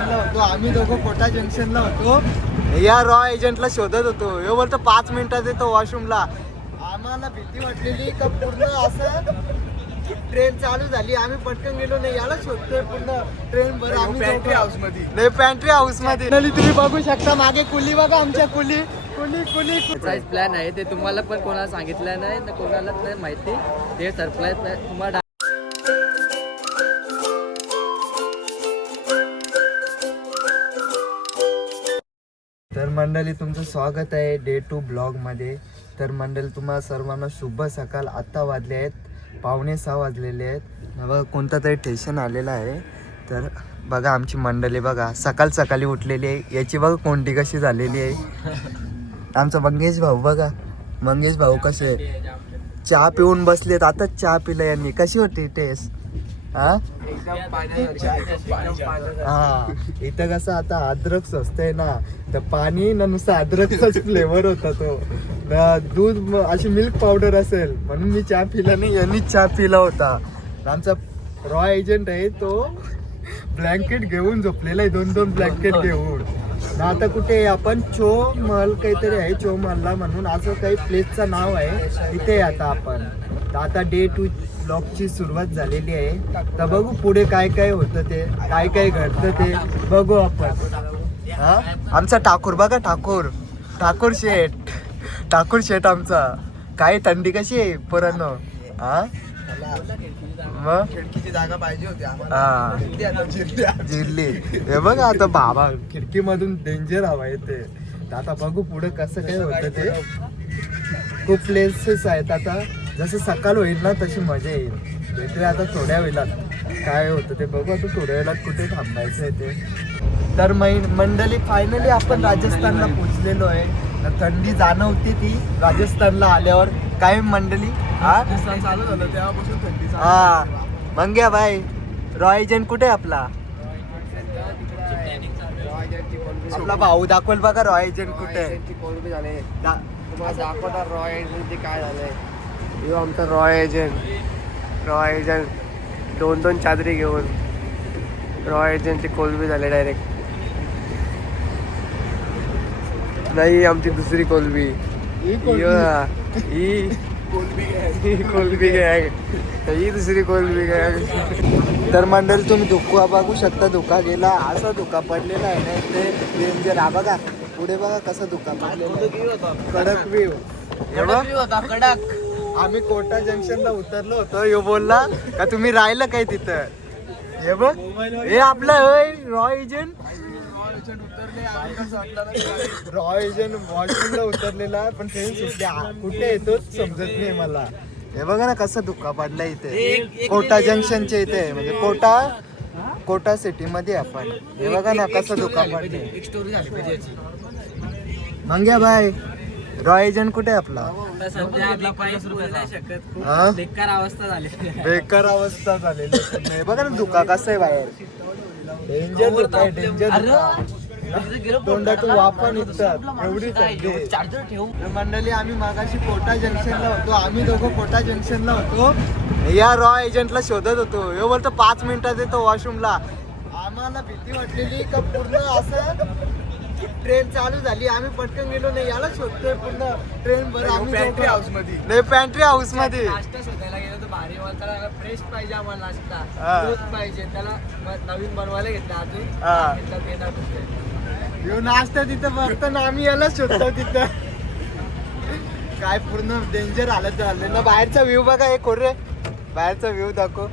होतो आम्ही दोघं कोटा जंक्शनला होतो. या रॉ एजंटला शोधत होतो. हे बोलतो 5 मिनिटात येतो वॉशरूमला. आम्हाला भीती वाटलेली का पूर्ण असं ट्रेन चालू झाली. आम्ही पटकन गेलो नाही. याला शोधतोय पूर्ण ट्रेन भर. आम्ही पॅन्ट्री हाऊस मध्ये नाही, पॅन्ट्री हाऊस मध्ये. तुम्ही बघू शकता मागे कुली बघा. आमच्या कुली प्लॅन आहे ते तुम्हाला पण कोणाला सांगितलं नाही ना, कोणालाच नाही माहिती. ते सरप्राईज तुम्हाला. तर मंडळी तुमचं स्वागत आहे डे 2 ब्लॉगमध्ये. तर मंडळी तुम्हाला सर्वांना शुभ सकाळ. आत्ता वाजले आहेत 5:45 वाजलेले आहेत. बघा कोणता तरी स्टेशन आलेलं आहे. तर बघा आमची मंडळी बघा सकाळ सकाळी उठलेली आहे. याची बघा कोंडी कशी झालेली आहे. आमचा मंगेश भाऊ बघा. मंगेश भाऊ कसे चहा पिऊन बसलेत. आताच चहा पिलं यांनी. कशी होती टेस्ट? हा इथं कसं आता अद्रक स्वस्त आहे ना, तर पाणी ना नुसतं अद्रकचाच फ्लेवर होता तो. दूध अशी मिल्क पावडर असेल म्हणून मी चहा पिला नाही. यांनी चहा पिला होता. आमचा रॉ एजंट आहे तो ब्लँकेट घेऊन झोपलेला आहे. 2-2 ब्लँकेट घेऊन. आता कुठे आपण चो महल काहीतरी आहे. चो महलला म्हणून असं काही प्लेसचं नाव आहे. इथे आता आपण आता डे 2 ब्लॉगची सुरुवात झालेली आहे. तर बघू पुढे काय काय होतं ते, काय काय घडतं ते बघू आपण. हा आमचा ठाकूर बघा. ठाकूर शेठ आमचा. काय थंडी कशी आहे पोरांनो. हा मग खिडकीची जागा पाहिजे होती आम्हाला. जिरली. हे बघा आता बाबा खिडकीमधून डेंजर हवा येते. आता बघू पुढे कसं काय होतं ते. खूप प्लेसेस आहेत. आता जसं सकाळ होईल ना तशी मजा येईल. भेटूया आता थोड्या वेळात. काय होतं ते बघू. आता थोड्या वेळात कुठे थांबायचं आहे ते. तर मंडळी फायनली आपण राजस्थानला पोहोचलेलो आहे. थंडी जाणवते ती राजस्थानला आल्यावर. काय मंडळी चालू झालं तेव्हापासून थंडी. हा मंग्या भाई रॉ एजंट कुठे आपला भाऊ दाखवल बघा. रॉ एजंट कुठे दाखवणार रॉ एजंट काय झालंय. यो आमचा रॉ एजंट 2-2 चादरी घेऊन रॉ एजंटची कोलबी झाले डायरेक्ट. नाही आमची दुसरी कोलबी. ही दुसरी कोलबी गॅंग. तर मंडळी तुम्ही धुका बघू शकता. धुका गेला असा धुका पडलेला आहे ना ते डेंजर. हा बघा पुढे बघा कसा धुका पडलेला. कडक व्ह्यू होता. कडक. आम्ही कोटा जंक्शनला उतरलो होतो. यो बोलला का तुम्ही राहिलं काय तिथं. हे बघ हे आपलं रॉ एजंट वॉशरूमला उतरलेला. पण ट्रेन सुटली. कुठे येतोच समजत नाही मला. हे बघा ना कसं धुका पडला इथे कोटा जंक्शनच्या इथे. म्हणजे कोटा सिटी मध्ये आपण. हे बघा ना कसं धुका पडले. मंग्या बाय रॉ एजंट कुठे आपला. बेकार अवस्था झालेली. बघा ना धुका कसं आहे बाहेर. डेंजर तोंडातून वाफा निघतात एवढी थंडी. मंडळी आम्ही मागाशी कोटा जंक्शनला होतो. आम्ही दोघं कोटा जंक्शनला होतो. या रॉ एजंटला शोधत होतो. हे बोलतो 5 मिनिटात येतो वॉशरूमला. आम्हाला भीती वाटलेली का पूर्ण असं ट्रेन चालू झाली. आम्ही पटकन गेलो नाही. याला शोधतोय पूर्ण ट्रेन भर. आम्ही पॅन्ट्री हाऊस मध्ये नाही, पॅन्ट्री हाऊस मध्ये नाश्ता शोधायला गेलो तर भारी त्याला फ्रेश पाहिजे आम्हाला. नाश्ता दूध पाहिजे त्याला. नवीन बनवायला घेतला अजून. यो नाश्ता तिथं बघतो ना आम्ही याला शोधतो तिथं. काय पूर्ण डेंजर हालत झालं ना. बाहेरचा व्ह्यू बघा. एक रे बाहेरचा व्ह्यू दाखव.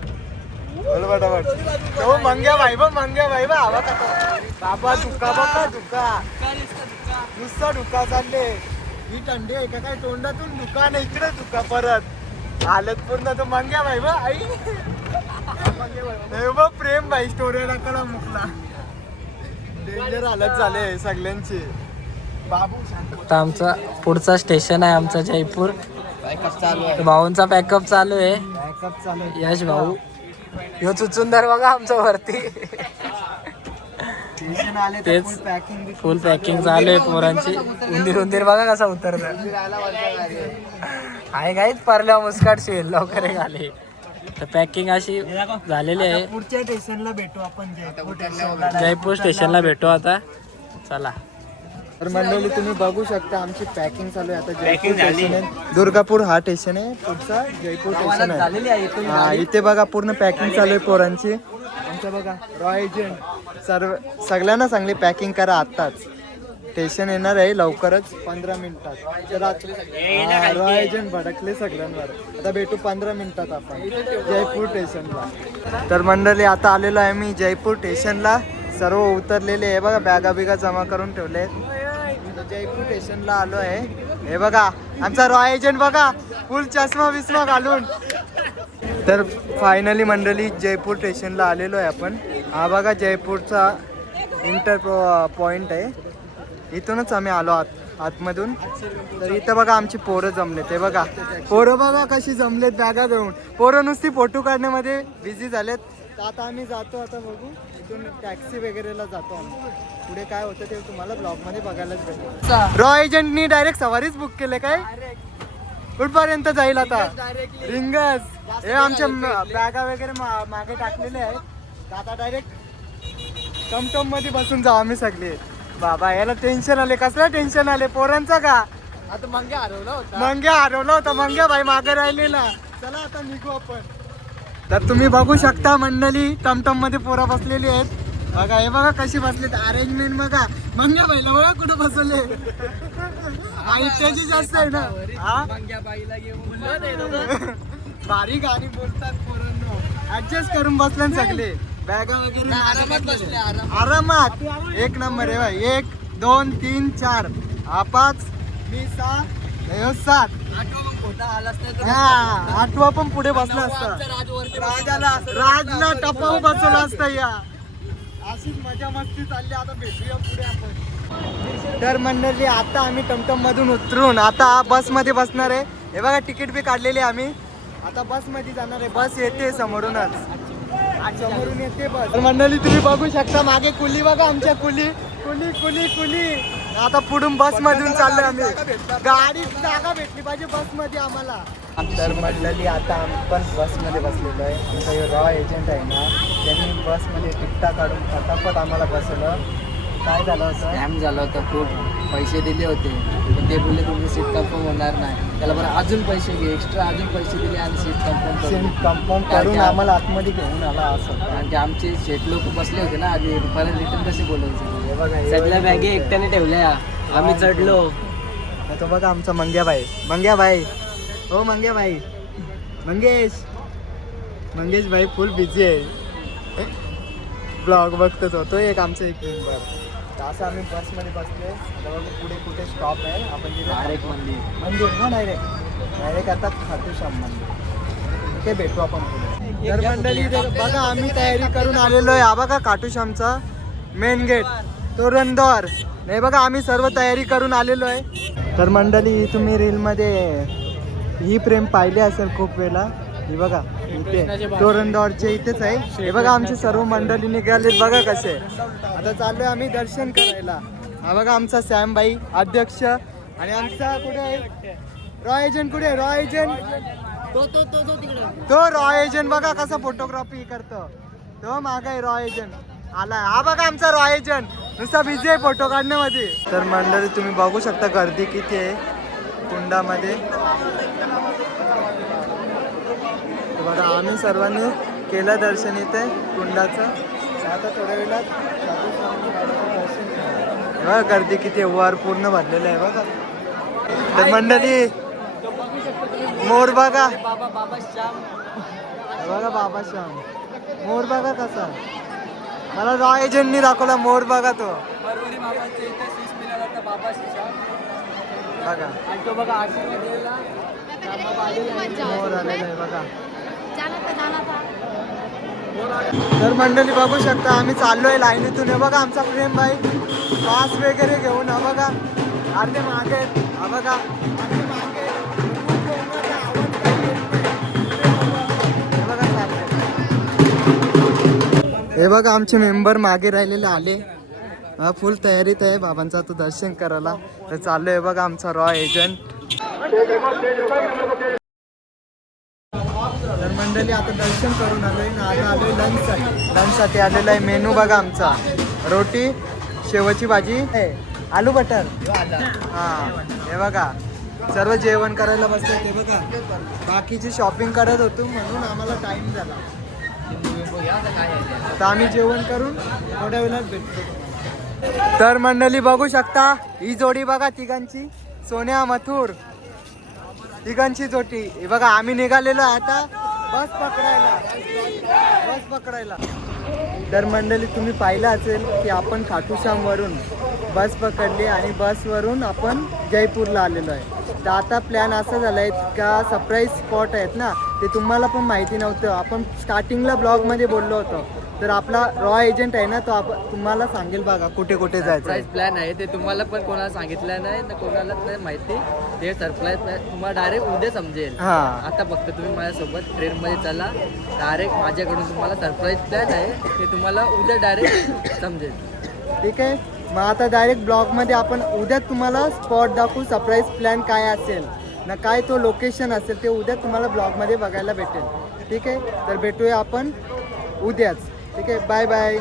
बोल फटाफट. हो मंग्या भाई बा हवा का बाबा. धुका बघा धुका. नुसता धुका चालले. ही थंडी आहे का काय. तोंडातून धुका नाही इकडे धुका परत. हालत पूर्ण. तो मंग्या भाई बा आई प्रेम भाई स्टोरी टाकायला मुकला. डेंजर हालत झाले सगळ्यांची. बाबू आता आमचा पुढचा स्टेशन आहे आमचा जयपूर. भाऊंचा पॅकअप चालू आहे. यश भाऊ ह्यो चुचुंदर बघा आमच्या वरती. तेच फुल पॅकिंग चालू आहे पोरांची. उंदीर बघा कसा उतरला आहे. काहीच परल्या मुस्काट शेल लवकर आले. तर पॅकिंग अशी झालेली आहे. पुढच्या स्टेशनला भेटू आपण जयपूर स्टेशनला भेटू आता. चला. तर मंडळी तुम्ही बघू शकता आमची पॅकिंग चालू आहे. आता जयपूर स्टेशन आहे, दुर्गापूर हा स्टेशन आहे, पुढचा जयपूर स्टेशन आहे. हा इथे बघा पूर्ण पॅकिंग चालू आहे पोरांची. आमचं बघा रॉय एजंट सगळ्यांना सांगली पॅकिंग करा आत्ताच. स्टेशन येणार आहे लवकरच 15 मिनिटात. रॉय एजंट भडकले सगळ्यांवर. आता भेटू 15 मिनिटात आपण जयपूर स्टेशनला. तर मंडळी आता आलेलो आहे मी जयपूर स्टेशनला. सर्व उतरलेले आहे बघा, बॅगा बिगा जमा करून ठेवले. जयपूर स्टेशनला आलो आहे. हे बघा आमचा रॉय एजंट बघा फुल चष्मा बिस्मा घालून. तर फायनली मंडळी जयपूर स्टेशनला आलेलो आहे आपण. हा बघा जयपूरचा इंटर पॉइंट आहे. इथूनच आम्ही आलो आतमधून. तर इथं बघा आमची पोरं जमले. ते बघा पोरं बघा कशी जमलेत बॅगा घेऊन. पोरं नुसती फोटो काढण्यामध्ये बिझी झालेत. तर आता आम्ही जातो, आता बघू इथून टॅक्सी वगैरेला जातो आम्ही. पुढे काय होतं ते तुम्हाला ब्लॉगमध्ये बघायलाच भेटेल. रॉय एजंटनी डायरेक्ट सवारीच बुक केले काय? कुठपर्यंत जाईल आता? रिंगस. हे आमच्या बॅगा वगैरे मागे टाकलेले आहेत. आता डायरेक्ट टमटम मध्ये बसून जाऊ आम्ही सगळे. बाबा याला टेन्शन आले. कसलं टेन्शन आले पोरांचा का? आता मंग्या हरवला होता. मंग्या भाई मागे राहिलेला. चला आता निघू आपण. तर तुम्ही बघू शकता मंडळी टमटम मध्ये पोरं बसलेली आहेत. बघा हे बघा कशी बसलेत. अरेंजमेंट बघा. मंग्या भाईला बघा कुठं बसवले. आणि त्याची जास्त आहे ना. भारी गाणी बोलतात पोरांनो. ऍडजस्ट करून बसले सगळे. बॅगा वगैरे आरामात बसले. आरामात एक नंबर आहे भाई. 1 2 3 4 हा 5 मी 6 हे 7 आठवा पण पुढे बसला असता. राजला टपाऊ बसवला असता. या अशीच मजा मस्ती चालली. आता भेटूया पुढे आपण. तर मंडळी आता आम्ही टमटम मधून उतरून आता बस मध्ये बसणार आहे. हे बघा तिकीट बी काढलेली आम्ही. आता बस मध्ये जाणार आहे. बस येते समोरूनच. समोरून येते बस. तर मंडळी तुम्ही बघू शकता मागे कुली बघा. आमच्या कुली कुली कुली कुली. आता पुढून बस मधून चाललोय आम्ही. गाडी जागा भेटली पाहिजे बस मध्ये आम्हाला. तर मंडळी आता आम्ही पण बस मध्ये बसलेलो आहे. आमचा रॉ एजंट आहे ना, त्यांनी बस मध्ये तिकिटा काढून फटाफट आम्हाला बसवलं. काय झालं होतं? स्कॅम झाला होता खूप. पैसे दिले होते पण ते बोलले तुमची सीट कन्फर्म होणार नाही. त्याला बरं अजून पैसे घे, एक्स्ट्रा अजून पैसे दिले आणि सीट कन्फर्म करून आम्हाला आतमध्ये घेऊन आला असं. कारण की आमचे शेट लोक बसले होते ना आधी. परत रिटर्न कसे बोलायचे? सगळ्या बॅगे एकट्याने ठेवल्या. आम्ही चढलो. तो बघा आमचा मंग्या भाई. हो मंग्या भाई. मंगेश भाई फुल बिझी आहे. ब्लॉग बघतच होतो. एक आमचा एक मेंबर. असं आम्ही बसमध्ये बसले. पुढे कुठे स्टॉप आहे आपण तिथे डायरेक्ट मंदिर ना डायरेक्ट आता खाटूश्याम मंदिर. ते भेटू आपण पुढे. तर मंडळी बघा आम्ही तयारी करून आलेलो आहे. हा बघा खाटूश्यामचा मेन गेट तोरणद्वार. नाही बघा आम्ही सर्व तयारी करून आलेलो आहे. तर मंडळी तुम्ही रीलमध्ये ही प्रेम पाहिली असेल खूप वेळा. ही बघा इथे तोरणद्वारचे इथेच आहे. हे बघा आमचे सर्व मंडळी निघालेत बघा कसे. आता चाललोय आम्ही दर्शन करायला. हा बघा आमचा सॅम भाई अध्यक्ष. आणि आमचा कुठे आहे रॉय एजंट? कुठे आहे रॉय एजंट? तो रॉय एजंट बघा कसा फोटोग्राफी करतो. तो माग आहे रॉय एजंट आलाय. हा बघा आमचा रॉय एजंट नुसता बिझी आहे फोटो काढण्यामध्ये. तर मंडळी तुम्ही बघू शकता गर्दी किती आहे कुंडामध्ये. बघा आम्ही सर्वांनी केलं दर्शन इथे कुंडाचं. आता थोड्या वेळात बघा गर्दी किती वर पूर्ण भरलेलं आहे बघा. तर मंडळी मोर बघा. बघा बाबा श्याम मोर बघा कसा. मला रॉय एजंटनी दाखवला मोर बघा तो. बघा मोर आलेला आहे बघा. तर मंडळी बघू शकता आम्ही चाललोय लाईनीतून. हे बघा आमचा प्रेम भाई पास वगैरे घेऊन. हा बघा अर्धे मागे. हा बघा हे बघा आमचे मेंबर मागे राहिलेले आले. हा फुल तयारीत आहे बाबांचा तो दर्शन करायला. तर चाललोय बघा आमचा रॉय एजंट. मंडळी आता दर्शन करून आलोय ना, आता आलोय लंचसाठी आलेला आहे. मेनू बघा आमचा, रोटी, शेवची भाजी, आलू बटर. हां हे बघा सर्व जेवण करायला बसले. ते बघा बाकीची शॉपिंग करत होतो म्हणून आम्हाला टाइम झाला. आता आम्ही जेवण करून थोड्या वेळात भेटतो. तर मंडळी बघू शकता ही जोडी बघा तिघांची, सोन्या मथुर तिघांची जोडी. हे बघा आम्ही निघालेलो आहे आता बस पकडायला. तर मंडळी तुम्ही पाहिलं असेल की आपण खाटूश्यामवरून बस पकडली आणि बसवरून आपण जयपूरला आलेलो आहे. तर आता प्लॅन असा झाला आहे का सरप्राईज स्पॉट आहेत ना ते तुम्हाला पण माहिती नव्हतं. आपण स्टार्टिंगला ब्लॉगमध्ये बोललो होतो. तर आपला रॉ एजंट आहे ना तो तुम्हाला सांगेल बघा कुठे कुठे जायचं आहे. प्लॅन आहे ते तुम्हाला पण कोणाला सांगितलं नाही ना, कोणाला नाही माहिती. ते सरप्राईज तुम्हाला डायरेक्ट उद्या समजेल. हा आता फक्त तुम्ही माझ्यासोबत ट्रेनमध्ये चला, डायरेक्ट माझ्याकडून तुम्हाला सरप्राईज प्लॅन आहे ते तुम्हाला उद्या डायरेक्ट समजेल. ठीक आहे. मग आता डायरेक्ट ब्लॉगमध्ये आपण उद्या तुम्हाला स्पॉट दाखवू. सरप्राईज प्लॅन काय असेल ना, काय तो लोकेशन असेल ते उद्या तुम्हाला ब्लॉगमध्ये बघायला भेटेल. ठीक आहे. तर भेटूया आपण उद्याच. ठीक आहे. Bye bye.